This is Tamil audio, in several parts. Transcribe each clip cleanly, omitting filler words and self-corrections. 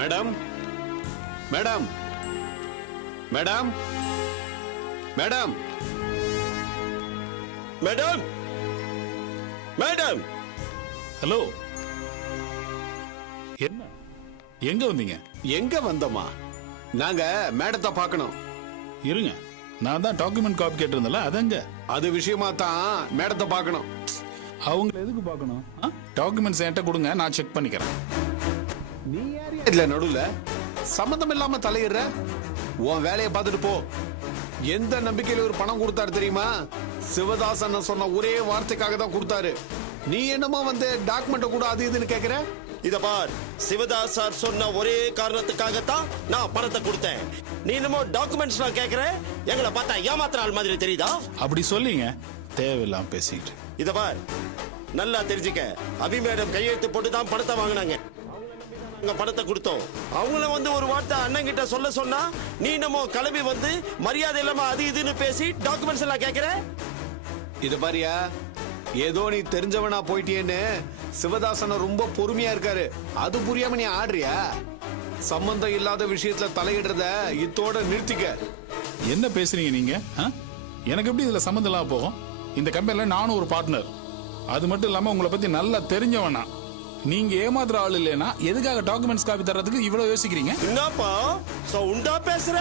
Madam madam madam madam madam madam hello, என்ன எங்க வந்தீங்க? எங்க வந்தோமா? நாங்க மேடத்தை பார்க்கணும். இருங்க, நான் தான் டாக்குமெண்ட் காப்பி கேட்டிருந்தல, அதங்க. அது விஷயமா தான் மேடத்தை பார்க்கணும். அவங்க எதுக்கு பார்க்கணும்? டாக்குமெண்ட்ஸ் என்கிட்ட கொடுங்க, நான் செக் பண்ணிக்கிறேன். நீ யாரையா இல்ல நடுவுல சம்மந்தம் இல்லாம தலையிடுற? உன் வேலையை பார்த்துட்டு போ. எந்த நம்பிக்கையில ஒரு பணம் கொடுத்தாரு தெரியுமா? சிவதாசன் சொன்ன ஒரே வார்த்தைக்காக தான் கொடுத்தாரு. நீ என்னமோ வந்து டாக்குமெண்ட் கூட அது இதுன்னு கேக்குற? இத பார், சிவதாஸ் சார் சொன்ன ஒரே காரணத்துக்காகத்தான் நான் பணத்தை கொடுத்தேன். நீ என்னமோ டாக்குமெண்ட்ஸ்லாம் கேக்குற? எங்களை பார்த்தா ஏமாத்துற ஆள் மாதிரி தெரியுதா? அப்படி சொல்லிங்க, தேவையில்லாம பேசிட்டு. இத பார், நல்லா தெரிஞ்சுக்க. அபி மேடம் கையெழுத்து போட்டு தான் பணத்தை வாங்கினாங்க. பணத்தை கொடுத்தோம். அவங்கள வந்து ஒரு வார்த்தை அண்ணன் கிட்ட சொல்ல சொன்னா நீ என்னமோ கிளம்பி வந்து மரியாதை இல்லாம அது இதுன்னு பேசி டாக்குமெண்ட்ஸ் எல்லாம் கேக்குற? இது பாரியா, ஏதோ நீ தெரிஞ்சவனா போயிட்டியேன்னு சிவதாசன ரொம்ப பொறுமையா இருக்காரு. அது புரியாம நீ ஆடுறியா? சம்பந்தம் இல்லாத விஷயத்துல தலையிடுறத இத்தோட நிறுத்திக்க. என்ன பேசுறீங்க நீங்க? எனக்கு எப்படி இதுல சம்மந்தம் இல்லாம போகும்? இந்த கம்பெனில நானும் ஒரு பார்ட்னர். அது மட்டும் இல்லாம உங்களை பத்தி நல்லா தெரிஞ்சவனா. நீங்க ஏமாத்துற ஆள் இல்லைன்னா எதுக்காக டாக்குமெண்ட்ஸ் காப்பி தர்றதுக்கு இவ்வளவு யோசிக்கிறீங்க? என்னப்பா சவுண்டா பேசுற?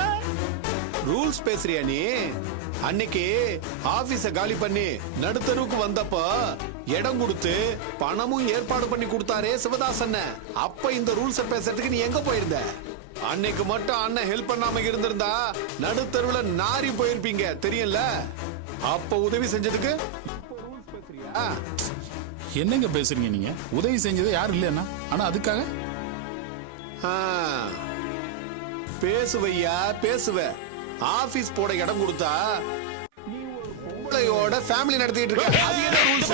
ரூல்ஸ் பேசுறியா நீ? அன்னைக்கு ஆபீஸ காலி பண்ணி நடுத்தருவுக்கு வந்தப்ப இடம் கொடுத்து பணமும் ஏற்பாடு பண்ணி கொடுத்தாரே சிவதாசன். அப்ப இந்த ரூல்ஸ் பேசுறதுக்கு நீ எங்க போயிருந்த? அன்னைக்கு மட்டும் அண்ணன் ஹெல்ப் பண்ணாம இருந்திருந்தா நடுத்தருவுல நாரி போயிருப்பீங்க, தெரியல? அப்ப உதவி செஞ்சதுக்கு ரூல்ஸ் பேசுறியா? என்னங்க பேசுறீங்க நீங்க? உதவி செஞ்சது யாரும் இல்லையா? ஆனா அதுக்காக பேசுவையா பேசுவ. ஆபீஸ் போட இடம் கொடுத்தா நீ ஒரு பொம்பளையோட ஃபேமிலி நடத்திட்டு இருக்க. அது என்ன ரூல்ஸ்?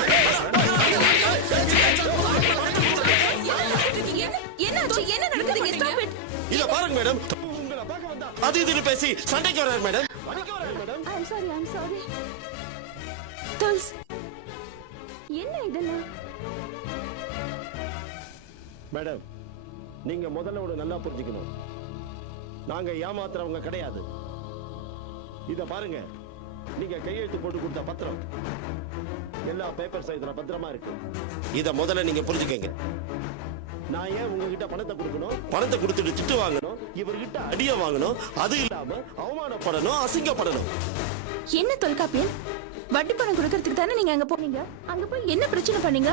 என்ன நடக்குதுங்க? Stop it. இத பாருங்க மேடம், உங்களை பார்க்க வந்தா அது இதுன்னு பேசி சண்டைக்கு வராரு மேடம். I am sorry. துல்ஸ், என்ன இதெல்லாம்? மேடம், நீங்க முதல்ல ஒரு நல்லா புரிஞ்சுக்கணும். நாங்க ஏமாத்துறவங்க கிடையாது. இத பாருங்க, நீங்க கையெழுத்து போட்டு கொடுத்த பத்திரம் எல்லா பேப்பர் சைஸ்ல பத்திரமா இருக்கு. இத முதல்ல நீங்க புரிஞ்சுக்கங்க. நான் ஏன் உங்ககிட்ட பணத்தை கொடுக்கணும்? பணத்தை கொடுத்துட்டு திட்டு வாங்கணும், இவர்கிட்ட அடிய வாங்கணும், அது இல்லாம அவமானப்படணும், அசிங்கப்படணும். என்ன தொல்காப்பியன்? வட்டி பணம் கொடுக்கறதுக்கு தானே நீங்க அங்க போனீங்க. அங்க போய் என்ன பிரச்சனை பண்ணீங்க?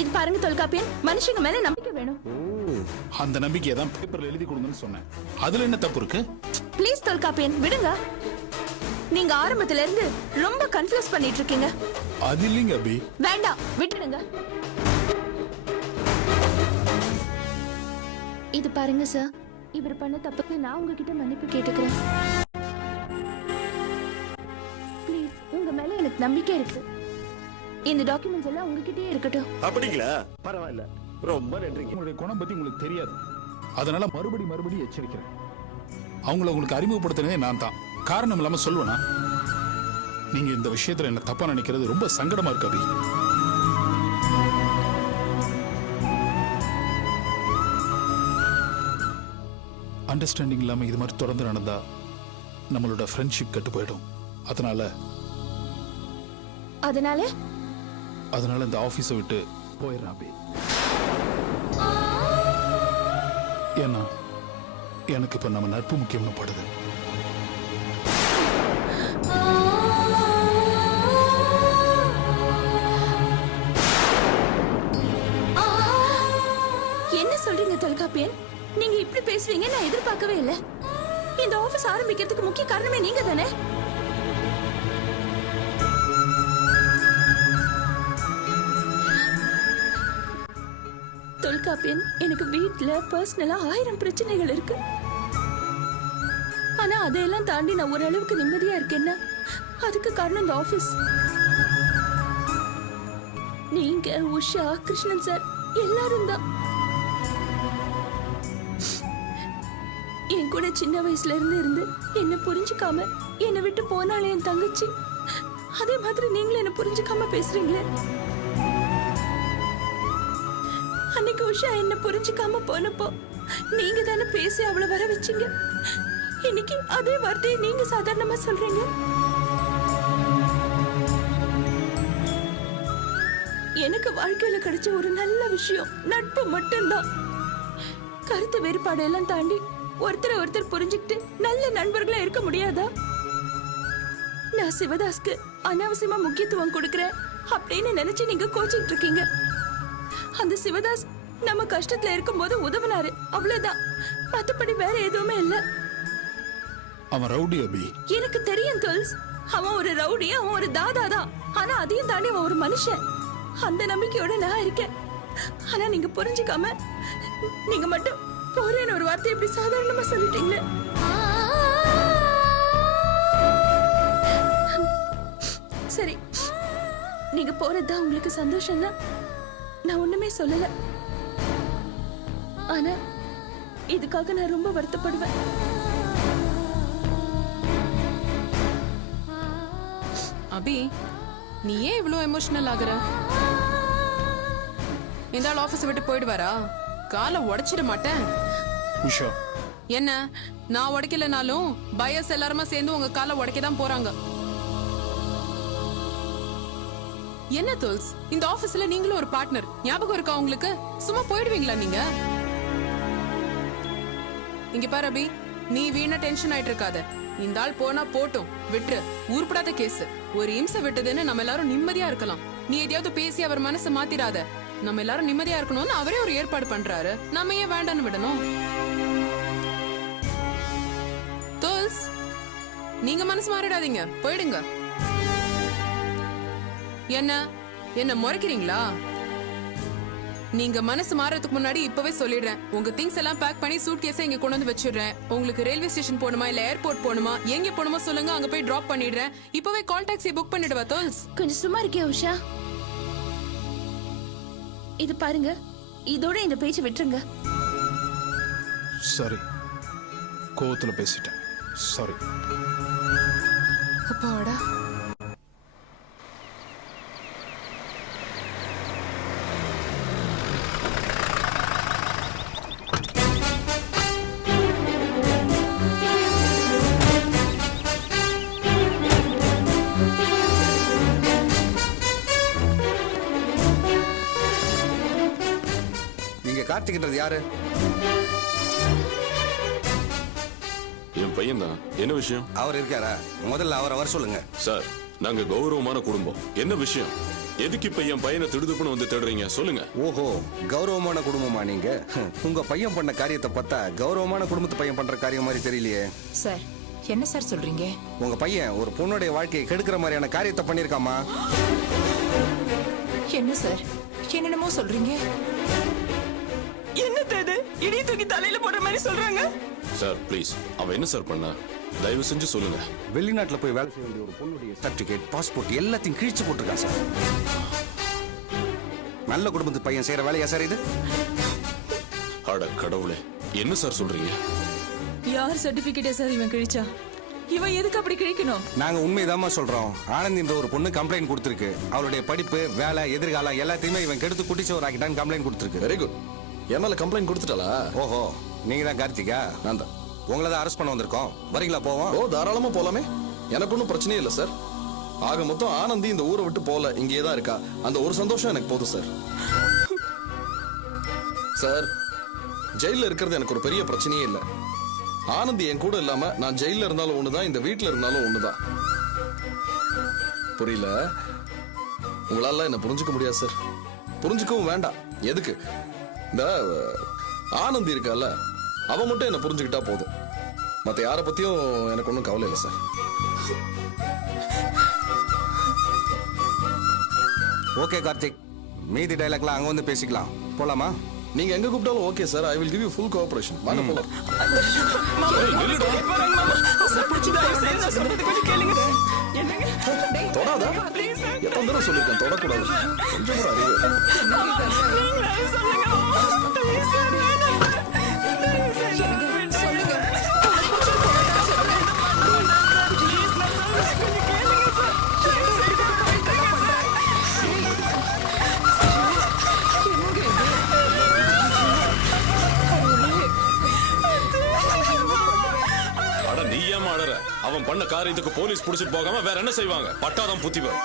இது பாருங்க தொல்காப்பியன், மனுஷங்க மேல நம்பிக்கை வேணும். அந்த நம்பிக்கையை தான் பேப்பர்ல எழுதி கொடுங்கன்னு சொன்னேன். அதுல என்ன தப்பு இருக்கு? ப்ளீஸ் தொல்காப்பியன் விடுங்க. நீங்க ஆரம்பத்துல இருந்து ரொம்ப கன்ஃபியூஸ் பண்ணிட்டு இருக்கீங்க. அது இல்லைங்க அபி. வேண்டாம், விட்டுடுங்க. இது பாருங்க சார், இவர் பண்ண தப்புக்கு நான் உங்ககிட்ட மன்னிப்பு கேட்டுக்கிறேன். ப்ளீஸ், உங்க மேல எனக்கு நம்பிக்கை இருக்கு. இந்த டாக்குமெண்ட்ஸ் எல்லாம் உங்ககிட்டயே இருக்கட்டும். அப்படிங்களா? பரவாயில்ல, ரொம்ப நன்றிங்க. உங்களுடைய குணம் பத்தி உங்களுக்கு தெரியாது, அதனால மறுபடி எச்சரிக்கிறேன். அவங்கள உங்களுக்கு அறிமுகப்படுத்தினதே நான் தான். காரணம் இல்லாம சொல்லுவேனா? நீங்க இந்த விஷயத்துல என்ன தப்பா நினைக்கிறது ரொம்ப சங்கடமா இருக்கு அபி. அண்டர்ஸ்டாண்டிங் இல்லாம இது மாதிரி தொடர்ந்து நடந்தா நம்மளோட ஃப்ரெண்ட்ஷிப் கெட்டு போயிடும். அதனால இந்த ஆபீஸை விட்டு போயிடுறேன் அபி. ஏன்னா எனக்கு இப்ப நம்ம நட்பு முக்கியம்னு படுது. என்ன சொல்றீங்க தொல்காப்பியன்? நீங்க இப்படி பேசுவீங்க நான் எதிர்பார்க்கவே இல்லை. இந்த ஆபீஸ் ஆரம்பிக்கிறதுக்கு முக்கிய காரணமே நீங்க தானே? தொல்காப்பியன், எனக்கு வீட்டுல பர்சனலா 1000 பிரச்சனைகள் இருக்கு. ஆனா அதையெல்லாம் தாண்டி நான் ஓரளவுக்கு நிம்மதியா இருக்கேன்னா அதுக்கு காரணம் இந்த ஆபீஸ். நீங்க, உஷா, கிருஷ்ணன் சார் எல்லாரும் தான். என் கூட சின்ன வயசுல இருந்து என்ன புரிஞ்சுக்காம என்னை விட்டு போனாலே என் தங்கச்சி, அதே மாதிரி நீங்களும் என்ன புரிஞ்சுக்காம பேசுறீங்களே. அன்னைக்கு உஷா என்ன புரிஞ்சுக்காம போனப்போ நீங்க தானே பேசி அவளை வர வச்சீங்க. இன்னைக்கு அதே வார்த்தையை நீங்க சாதாரணமா சொல்றீங்க. எனக்கு வாழ்க்கையில கிடைச்ச ஒரு நல்ல விஷயம் நட்பு மட்டும்தான். கருத்து வேறுபாடு எல்லாம் தாண்டி ஒருத்தரை ஒருத்தர் புரிஞ்சுக்கிட்டு நல்ல நண்பர்களா இருக்க முடியாதா? நான் சிவதாஸ்க்கு அனாவசியமா முக்கியத்துவம் கொடுக்கறேன் அப்படின்னு நினைச்சு நீங்க கோச்சிட்டு இருக்கீங்க. அந்த சிவதாஸ் நம்ம கஷ்டத்துல இருக்கும்போது உதவுனாரு, அவ்வளவுதான். மத்தபடி வேற எதுவுமே இல்ல. அவன் ரவுடி அபி. எனக்கு தெரியும் கேர்ள்ஸ், அவன் ஒரு ரவுடி, அவன் ஒரு தாதா தான். ஆனா அதையும் தாண்டி அவன் ஒரு மனுஷன். அந்த நம்பிக்கையோட நான் இருக்கேன். ஆனா நீங்க புரிஞ்சுக்காம நீங்க மட்டும் போறேன்னு ஒரு வார்த்தை இப்படி சாதாரணமா சொல்லிட்டீங்க. சரி, நீங்க போறதுதான் உங்களுக்கு சந்தோஷம்னா நான் ஒண்ணுமே சொல்லல. ஆனா இதுக்காக நான் ரொம்ப வருத்தப்படுவேன். அபி, நீ ஏன் இவ்வளவு எமோஷனல் ஆகுற? இந்த ஆள் ஆபீஸ் விட்டு போயிடுவாரா? காலை உடைச்சிட மாட்டேன். உஷா, என்ன, நான் உடைக்கலனாலும் பயஸ் எல்லாருமே சேர்ந்து உங்க காலை உடைக்க தான் போறாங்க. என்ன தோல்ஸ், இந்த ஆபீஸ்ல நீங்களும் ஒரு பார்ட்னர், ஞாபகம் இருக்கா உங்களுக்கு? சும்மா போயிடுவீங்களா நீங்க? இங்க பாரு அபி, நீ வீணா டென்ஷன் ஆயிட்டு இருக்காத. இந்த ஆள் போனா போட்டும், விட்டுரு. உருப்படாத கேஸ், ஒரு இம்சை விட்டதுன்னு நம்ம எல்லாரும் நிம்மதியா இருக்கலாம். நீ எதையாவது பேசி அவர் மனசை மாத்திராத. நம்ம எல்லாரும் நிம்மதியா இருக்கணும்னு அவரே ஒரு ஏற்பாடு பண்றாரு, நம்ம ஏன் வேண்டான்னு விடணும்? தோல்ஸ், நீங்க மனசு மாறிடாதீங்க, போயிடுங்க. என்ன என்ன முறைக்கிறீங்களா? நீங்க மனசு மாறதுக்கு முன்னாடி இப்பவே சொல்லிடுறேன், உங்க திங்ஸ் எல்லாம் பேக் பண்ணி சூட் கேஸை இங்க கொண்டு வந்து வச்சிடுறேன். உங்களுக்கு ரயில்வே ஸ்டேஷன் போகணுமா இல்ல ஏர்போர்ட் போகணுமா, எங்க போகணுமோ சொல்லுங்க, அங்க போய் டிராப் பண்ணிடுறேன். இப்பவே கால் டாக்ஸி புக் பண்ணிடுவா தோல்ஸ். கொஞ்சம் சும்மா இருக்கியா உஷா? இது பாருங்க, இதோட இந்த பேச்சு விட்டுருங்க. சாரி, கோவத்துல பேசிட்டேன். சாரி. அப்பாடா. கார்த்திக்ன்றது யாரு? என் பையன் தான். என்ன விஷயம்? அவர் இருக்காரா? முதல்ல அவரை வர சொல்லுங்க. சார், நாங்க கௌரவமான குடும்பம். என்ன விஷயம்? எதுக்கு இப்ப என் பையனை திடுதுப்புன்னு வந்து தேடுறீங்க? சொல்லுங்க. ஓஹோ, கௌரவமான குடும்பமா நீங்க? உங்க பையன் பண்ண காரியத்தை பார்த்தா கௌரவமான குடும்பத்து பையன் பண்ற காரியம் மாதிரி தெரியலையே. சார், என்ன சார் சொல்றீங்க? உங்க பையன் ஒரு பொண்ணுடைய வாழ்க்கையை கெடுக்கிற மாதிரியான காரியத்தை பண்ணிருக்காமா? என்ன சார், என்னென்னமோ சொல்றீங்க? என்ன இது? இடி தூக்கி தலையில போடுற மாதிரி சொல்றாங்க. சார் ப்ளீஸ், அவன் என்ன சார் பண்ணா? தயவு செஞ்சு சொல்லுங்க. வெளிநாட்டுல போய் வேலை செய்ய வேண்டிய ஒரு பொண்ணுடைய சர்டிபிகேட், பாஸ்போர்ட் எல்லாத்தையும் கிழிச்சு போட்டிருக்கான் சார். நல்ல குடும்பத்து பையன் செய்யற வேலையா சார் இது? அட கடவுளே, என்ன சார் சொல்றீங்க? யார் சர்டிபிகேட்டே சார் இவன் கிழிச்சா? இவன் எதுக்கு அப்படி கிழிக்கணும்? நாங்க உண்மைதாம்மா சொல்றோம். ஆனந்த் என்ற ஒரு பொண்ணு கம்ப்ளைண்ட் கொடுத்திருக்கு. அவளுடைய படிப்பு, வேலை, எதிர்காலம் எல்லாத்தையுமே இவன் கெடுத்து குட்டிச்சவர் ஆக்கிட்டான்னு கம்ப்ளைண்ட் கொடுத்திருக்கு. Very good. என் மேல கம்ப்ளைண்ட் கொடுத்துட்டாளா? ஓஹோ, நீங்க தான் கார்த்திகா? நான் தான். உங்களை தான் அரெஸ்ட் பண்ண வந்திருக்கோம். வரீங்களா? போவோம். ஓ, தாராளமா போலாமே. எனக்கு ஒன்றும் பிரச்சனையே இல்லை சார். ஆக மொத்தம் ஆனந்தி இந்த ஊரை விட்டு போல, இங்கேயே தான் இருக்கா. அந்த ஒரு சந்தோஷம் எனக்கு போதும் சார். சார், ஜெயில இருக்கிறது எனக்கு ஒரு பெரிய பிரச்சனையே இல்லை. ஆனந்தி என் கூட இல்லாம நான் ஜெயில இருந்தாலும் ஒண்ணுதான், இந்த வீட்டுல இருந்தாலும் ஒண்ணுதான். புரியல? உங்களால என்ன புரிஞ்சுக்க முடியாது சார். புரிஞ்சுக்கவும் வேண்டாம். எதுக்கு? இந்த ஆனந்தி இருக்கால, அவ மட்டும் என்ன புரிஞ்சுக்கிட்டா போதும். மத்த யார பத்தியும் எனக்கு ஒன்றும் கவலை இல்லை சார். ஓகே கார்த்திக், மீதி டைலாக்லாம் அங்க வந்து பேசிக்கலாம். போலாமா? நீங்க எங்க கூப்பிட்டாலும் okay sir. I will give you full cooperation. வாங்க போலாம். தொடாதா? எத்தனை தடவை சொல்லிருக்கேன் தொடக்கூடாது. கொஞ்சம் கூட அறிவு. பண்ண காரியத்துக்கு போலீஸ் புடிச்சிட்டு போகாம வேற என்ன செய்வாங்க? பட்டாதான் புத்தி வரும்.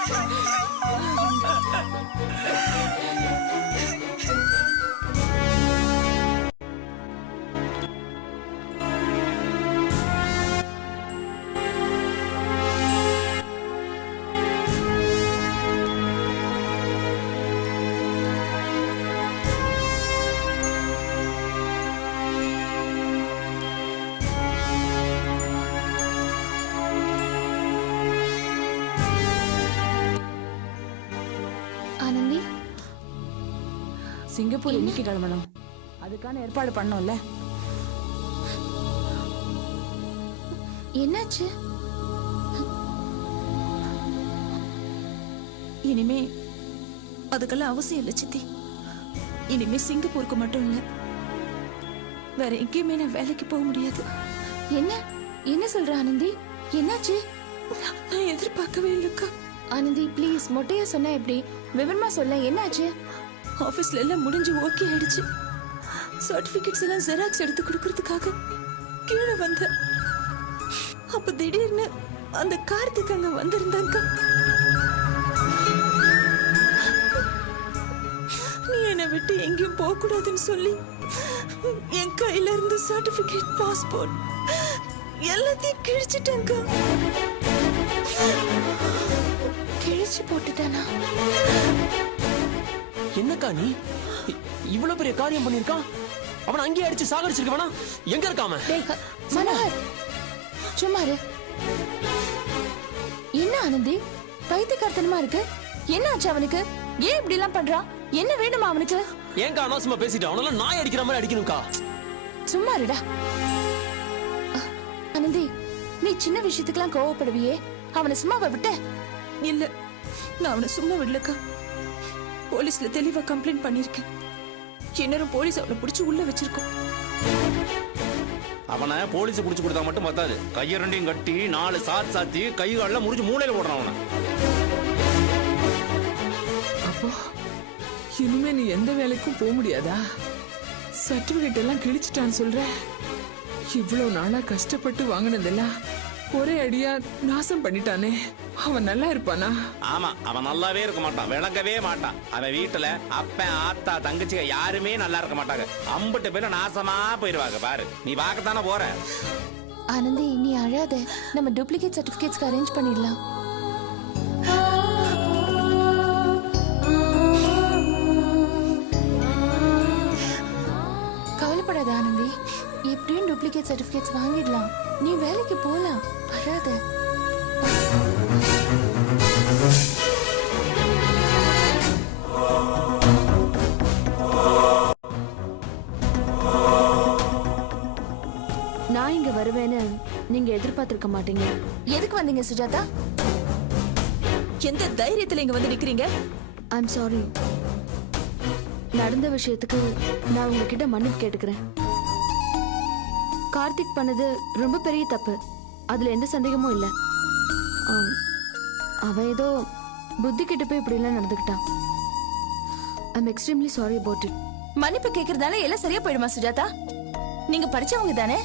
ஆனந்தி, சிங்கப்பூர் இன்னைக்கு கிளம்பணும். அதுக்கான ஏற்பாடு பண்ணோம்ல. என்னாச்சு? இனிமே அதுக்கெல்லாம் அவசியம் இல்லை சித்தி. இனிமே சிங்கப்பூருக்கு மட்டும் இல்ல, வேற எங்கேயுமே நான் வேலைக்கு போக முடியாது. என்ன என்ன சொல்ற ஆனந்தி? என்னாச்சு? நான் எதிர்பார்க்கவே இல்லக்கா. ஆனந்தி ப்ளீஸ், மொட்டையா சொன்னா எப்படி? விவரமா சொல்ல, என்னாச்சு? ஆபீஸ்ல எல்லாம் முடிஞ்சு ஓகே ஆயிடுச்சு. சர்டிபிகேட்ஸ் எல்லாம் ஜெராக்ஸ் எடுத்து கொடுக்கறதுக்காக கீழே வந்த அப்ப திடீர்னு அந்த கார்த்திக் அங்க வந்திருந்தாங்க. நீ என்னை விட்டு எங்கேயும் போக கூடாதுன்னு சொல்லி என் கையில இருந்து சர்டிபிகேட், பாஸ்போர்ட் எல்லாத்தையும் கிழிச்சிட்டாங்க. கிழிச்சு போட்டுட்டானா? என்னக்கா நீ இவ்வளவு பெரிய காரியம் பண்ணிருக்கான்? அவன் அங்கேயே அடிச்சு சாகடிச்சிருக்க வேணா? எங்க இருக்காம? மனோகர் சும்மா இரு. என்ன ஆனந்தி, பைத்தியக்காரத்தனமா இருக்கு. என்ன ஆச்சு அவனுக்கு? ஏன் இப்படி எல்லாம் பண்றான்? என்ன வேணுமா அவனுக்கு? ஏங்கா அனாவசியமா பேசிட்டு அவனால நாய் அடிக்கிற மாதிரி அடிக்கணும்க்கா. சும்மா இருடா. ஆனந்தி, நீ சின்ன விஷயத்துக்கெல்லாம் கோவப்படுவியே, அவனை சும்மாவை விட்ட? இல்ல, நான் அவனை சும்மா விடலக்கா. போலீஸ்ல தெளிவா கம்ப்ளைண்ட் பண்ணிருக்கேன். என்னரும் போலீஸ் அவனை பிடிச்சு உள்ள வச்சிருக்கோம். அவனை போலீஸ் புடிச்சு கொடுத்தா மட்டும் பத்தாது, கையை ரெண்டையும் கட்டி 4 சாத்து சாத்தி கை காலில் முறிஞ்சு மூளையில போடுறான் அவனை. அப்போ இனிமே நீ எந்த வேலைக்கும் போக முடியாதா? சர்டிபிகேட் எல்லாம் கிழிச்சிட்டான்னு சொல்ற? இவ்வளவு நாளா கஷ்டப்பட்டு வாங்கினதெல்லாம் ஒரே அடியா நாசம் பண்ணிட்டானே. அவன் நல்லா இருப்பானா? ஆமா, அவன் நல்லாவே இருக்க மாட்டான், விளங்கவே மாட்டான். அவன் வீட்டுல அப்பன், ஆத்தா, தங்கச்சிங்க யாருமே நல்லா இருக்க மாட்டாங்க. அம்பிட்டு பேரும் நாசமா போயிருவாங்க. பாரு, நீ பார்க்கத்தானே போற. ஆனந்தி, நீ அழாத. நம்ம டூப்ளிகேட் சர்டிபிகேட்ஸ்க்கு அரேஞ்ச் பண்ணிடலாம். கவலைப்படாத ஆனந்தி, எப்படியும் டூப்ளிகேட் சர்டிபிகேட்ஸ் வாங்கிடலாம். நீ வேலைக்கு போலாம், அழாத. நான் இங்க வருவேன்னு நீங்க எதிர்பார்த்திருக்க மாட்டீங்க. எதுக்கு வந்தீங்க சுஜாதா? எந்த தைரியத்துல இங்க வந்து நிக்கிறீங்க? I'm sorry. நடந்த விஷயத்துக்கு நான் உங்ககிட்ட மன்னிப்பு கேட்டுக்கிறேன். கார்த்திக் பண்ணது ரொம்ப பெரிய தப்பு, அதுல எந்த சந்தேகமும் இல்லை. அவன் ஏதோ புத்தி கிட்ட போய் இப்படி எல்லாம் நடந்துக்கிட்டான். I'm extremely sorry about it. மன்னிப்பு கேக்குறதால எல்லாம் சரியா போயிடுமா சுஜாதா? நீங்க படிச்சவங்க தானே?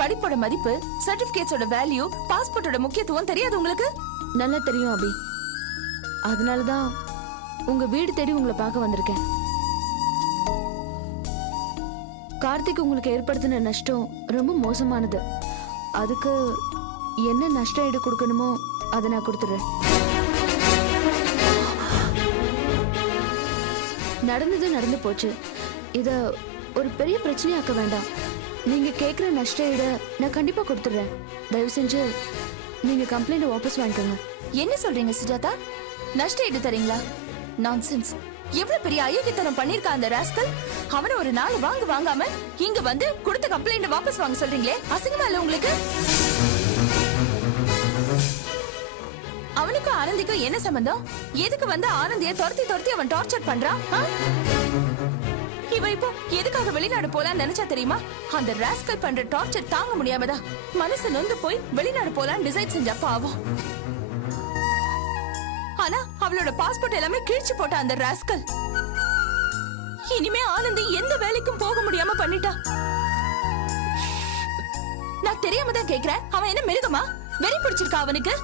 படிப்போட மதிப்பு, சர்டிபிகேட்ஸோட வேல்யூ, பாஸ்போர்ட்டோட முக்கியத்துவம் தெரியாது உங்களுக்கு? நல்லா தெரியும் அபி. அதனாலதான் உங்க வீடு தேடி உங்களை பார்க்க வந்திருக்கேன். கார்த்திக் உங்களுக்கு ஏற்படுத்தின நஷ்டம் ரொம்ப மோசமானது. அதுக்கு என்ன நஷ்டம் ஈடு கொடுக்கணுமோ அதை நான் கொடுத்துறேன். நடந்தது நடந்து போச்சு. இத ஒரு பெரிய பிரச்சனையாக்க வேண்டாம். நீங்க கேக்குற நஷ்ட ஈட நான் கண்டிப்பா கொடுத்துறேன். தயவு செஞ்சு நீங்க கம்ப்ளைண்ட் வாபஸ் வாங்கிக்கோங்க. என்ன சொல்றீங்க சுஜாதா? நஷ்ட ஈடு தரீங்களா? நான்சென்ஸ். எவ்வளவு பெரிய அயோக்கியத்தனம் பண்ணிருக்கா அந்த ராஸ்கல். அவன ஒரு நாள் வாங்காம இங்க வந்து கொடுத்த கம்ப்ளைண்ட் வாபஸ் வாங்க சொல்றீங்களே, அசிங்கமா இல்ல உங்களுக்கு? அவனுக்கும் ஆனந்திக்கும் என்ன சம்பந்தம்? எதுக்கு வந்து ஆனந்தியை துரத்தி அவன் டார்ச்சர் பண்றான்? இவ இப்போ எதுக்காக வெளிநாடு போலான்னு நினைச்சா தெரியுமா? அந்த ராஸ்கல் பண்ற டார்ச்சர் தாங்க முடியாமதான் மனசு நொந்து போய் வெளிநாடு போலான்னு டிசைட் செஞ்ச பாவம். ஆனா அவளோட பாஸ்போர்ட் எல்லாமே கிழிச்சு போட்ட அந்த ராஸ்கல். இனிமே ஆனந்தி எந்த வேலைக்கும் போக முடியாம பண்ணிட்டா. நான் தெரியாம தான் கேக்குறேன், அவன் என்ன மிருகமா? வெறி பிடிச்சிருக்கா அவனுக்கு?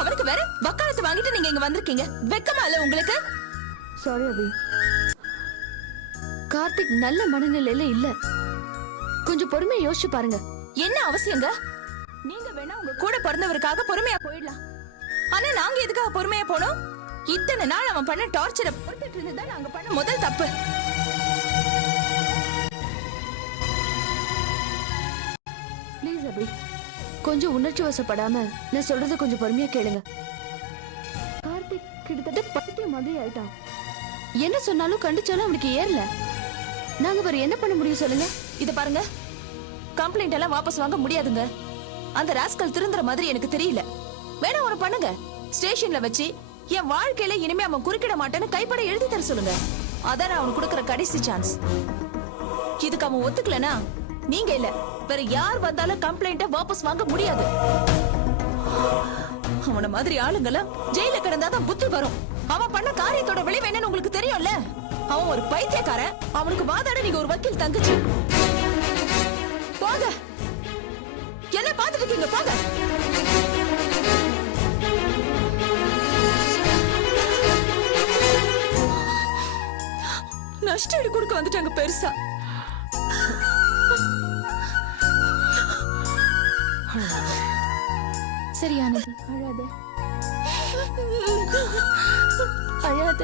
அவனுக்கு வேற வக்காலத்து வாங்கிட்டு நீங்க இங்க வந்திருக்கீங்க. வெக்கமா இல்ல உங்களுக்கு? சாரி அபி, கார்த்திக் நல்ல மனநிலையில இல்ல. கொஞ்சம் பொறுமையா யோசிச்சு பாருங்க. என்ன அவசியங்க? நீங்க வேணா உங்க கூட பிறந்தவருக்காக பொறுமையா போயிடலாம். ஆனா நாங்க எதுக்காக பொறுமையா போனோம்? இத்தனை நாள் அவன் பண்ண டார்ச்சரை பொறுத்துட்டு இருந்ததுதான் நாங்க பண்ண முதல் தப்பு. ப்ளீஸ் அபி, கொஞ்சம் உணர்ச்சி வசப்படாம நான் சொல்றத கொஞ்சம் பொறுமையா கேளுங்க. கார்த்திக் கிட்டத்தட்ட பைத்தியம் மாதிரி ஆயிட்டான். என்ன சொன்னாலும் கண்டிச்சாலும் அவனுக்கு ஏறல. நாங்க வேற என்ன பண்ண முடியும் சொல்லுங்க? இத பாருங்க, கம்ப்ளைண்ட் எல்லாம் வாபஸ் வாங்க முடியாதுங்க. அந்த ராஸ்கல் திருந்துற மாதிரி எனக்கு தெரியல. வேணா ஒண்ணு பண்ணுங்க, ஸ்டேஷன்ல வச்சு என் வாழ்க்கையில இனிமே அவன் குறுக்கிட மாட்டேன்னு கைப்பட எழுதி தர சொல்லுங்க. அதான் நான் அவனுக்கு கொடுக்கற கடைசி சான்ஸ். இதுக்கு அவன் ஒத்துக்கலனா நீங்க இல்ல வேற யார் வந்தாலும் கம்ப்ளைண்ட வாபஸ் வாங்க முடியாது. அவன மாதிரி ஆளுங்கெல்லாம் ஜெயில கிடந்தாதான் புத்தி வரும். அவன் பண்ண காரியத்தோட விளைவு என்னன்னு உங்களுக்கு தெரியும்ல. அவன் ஒரு பைத்தியக்காரன். அவனுக்கு வாதாட நீங்க ஒரு வக்கீல் தங்கச்சி. போங்க, என்ன பாத்துட்டு இருக்கீங்க? போங்க. நஷ்டம் கொடுக்க வந்துட்டாங்க பெருசா. சரியானது, அழாத அழாத.